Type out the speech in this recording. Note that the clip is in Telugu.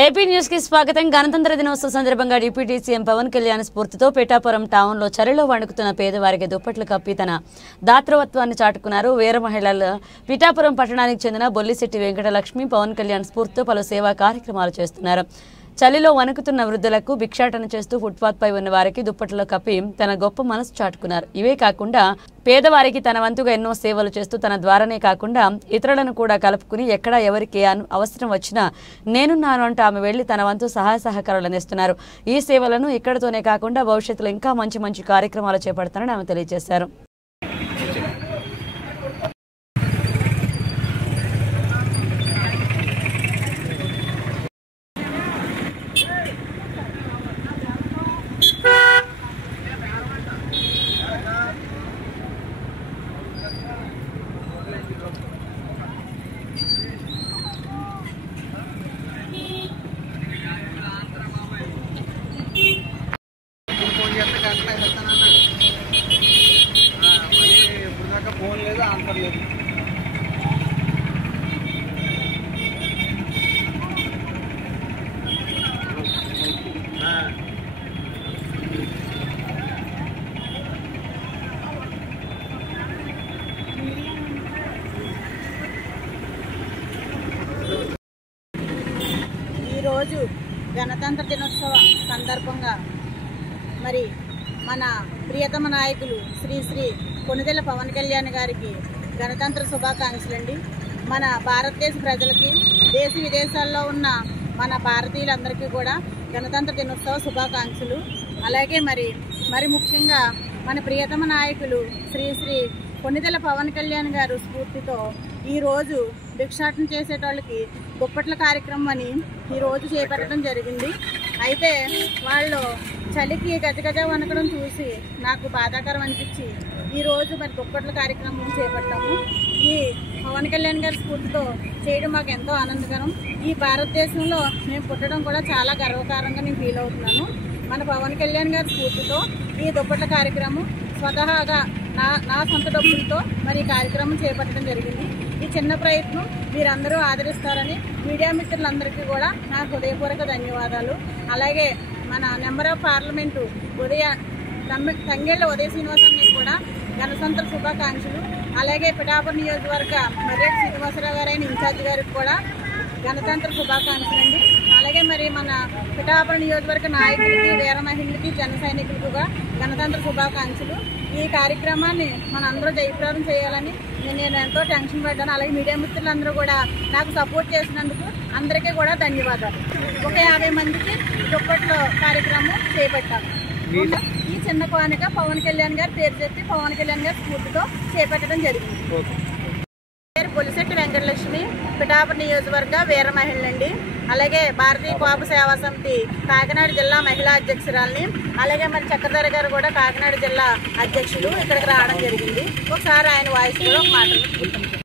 ఏపీ న్యూస్ కి స్వాగతం. గణతంత్ర దినోత్సవ సందర్భంగా డిప్యూటీ సీఎం పవన్ కళ్యాణ్ స్ఫూర్తితో పిఠాపురం టౌన్ లో చలిలో వణుకుతున్న పేదవారికి దుప్పట్లు కప్పి తన దాతృత్వాన్ని చాటుకున్నారు. వీర మహిళలు పిఠాపురం పట్టణానికి చెందిన బొల్లిశెట్టి వెంకటలక్ష్మి పవన్ కళ్యాణ్ స్ఫూర్తితో పలు సేవా కార్యక్రమాలు చేస్తున్నారు. చలిలో వణుకుతున్న వృద్ధులకు భిక్షాటన చేస్తూ ఫుట్పాత్ పై ఉన్న వారికి దుప్పట్లు కప్పి తన గొప్ప మనసు చాటుకున్నారు. ఇవే కాకుండా పేదవారికి తన వంతుగా ఎన్నో సేవలు చేస్తూ తన ద్వారానే కాకుండా ఇతరులను కూడా కలుపుకుని ఎక్కడ ఎవరికి అవసరం వచ్చినా నేనున్నాను అంటూ ఆమె వెళ్లి తన వంతు సహాయ సహకారాలు అందిస్తున్నారు. ఈ సేవలను ఇక్కడితోనే కాకుండా భవిష్యత్తులో ఇంకా మంచి మంచి కార్యక్రమాలు చేపడతారని ఆమె తెలియజేశారు. ఫోన్ లేదు, ఆన్సర్ లేదు. ఈరోజు గణతంత్ర దినోత్సవ సందర్భంగా మరి మన ప్రియతమ నాయకులు శ్రీ కొణిదెల పవన్ కళ్యాణ్ గారికి గణతంత్ర శుభాకాంక్షలండి. మన భారతదేశ ప్రజలకి దేశ విదేశాల్లో ఉన్న మన భారతీయులందరికీ కూడా గణతంత్ర దినోత్సవ శుభాకాంక్షలు. అలాగే మరి ముఖ్యంగా మన ప్రియతమ నాయకులు శ్రీ కొణిదెల పవన్ కళ్యాణ్ గారు స్ఫూర్తితో ఈరోజు భిక్షాటన చేసేటోళ్ళకి దుప్పట్ల కార్యక్రమం అని ఈరోజు చేపట్టడం జరిగింది. అయితే వాళ్ళు చలికి గజగజ వణకడం చూసి నాకు బాధాకరం అనిపించి ఈరోజు మరి దుప్పట్ల కార్యక్రమం చేపట్టాము. ఈ పవన్ కళ్యాణ్ గారి స్ఫూర్తితో చేయడం మాకు ఎంతో ఆనందకరం. ఈ భారతదేశంలో మేము పుట్టడం కూడా చాలా గర్వకారంగా నేను ఫీల్ అవుతున్నాను. మన పవన్ కళ్యాణ్ గారి స్ఫూర్తితో ఈ దుప్పట్ల కార్యక్రమం స్వతహాగా నా సొంత డబ్బులతో మరి ఈ కార్యక్రమం చేపట్టడం జరిగింది. ఈ చిన్న ప్రయత్నం మీరందరూ ఆదరిస్తారని మీడియా మిత్రులందరికీ కూడా నా హృదయపూర్వక ధన్యవాదాలు. అలాగే మన మెంబర్ ఆఫ్ పార్లమెంటు తంగేళ్ల ఉదయ శ్రీనివాసరావు కూడా గణతంత్ర శుభాకాంక్షలు. అలాగే పిఠాపురం నియోజకవర్గ మర్రెడ్డి శ్రీనివాసరావు గారైన ఇన్ఛార్జి గారికి కూడా గణతంత్ర శుభాకాంక్షలు అండి. అలాగే మరి మన పిఠాపురం నియోజకవర్గ నాయకులకి వీర మహిళలకి జన సైనికులకు గణతంత్ర శుభాకాంక్షలు. ఈ కార్యక్రమాన్ని మనందరూ జయప్రదం చేయాలని నేను ఎంతో టెన్షన్ పడ్డాను. అలాగే మీడియా మిత్రులందరూ కూడా నాకు సపోర్ట్ చేసినందుకు అందరికీ కూడా ధన్యవాదాలు. ఒక 50 మందికి దుప్పట్ల కార్యక్రమం చేపట్టాను. ఈ చిన్న కానుక పవన్ కళ్యాణ్ గారి పేరు చెప్పి పవన్ కళ్యాణ్ గారి స్ఫూర్తితో చేపట్టడం జరిగింది. బొల్లిశెట్టి వెంకటలక్ష్మి పిఠాపురం నియోజకవర్గ వీర మహిళండి. అలాగే భారతీయ కోప సేవా సమితి కాకినాడ జిల్లా మహిళా అధ్యక్షురాలని. అలాగే మరి చక్రధర గారు కూడా కాకినాడ జిల్లా అధ్యక్షులు ఇక్కడికి రావడం జరిగింది. ఒకసారి ఆయన వాయిస్ కూడా ఒక మాట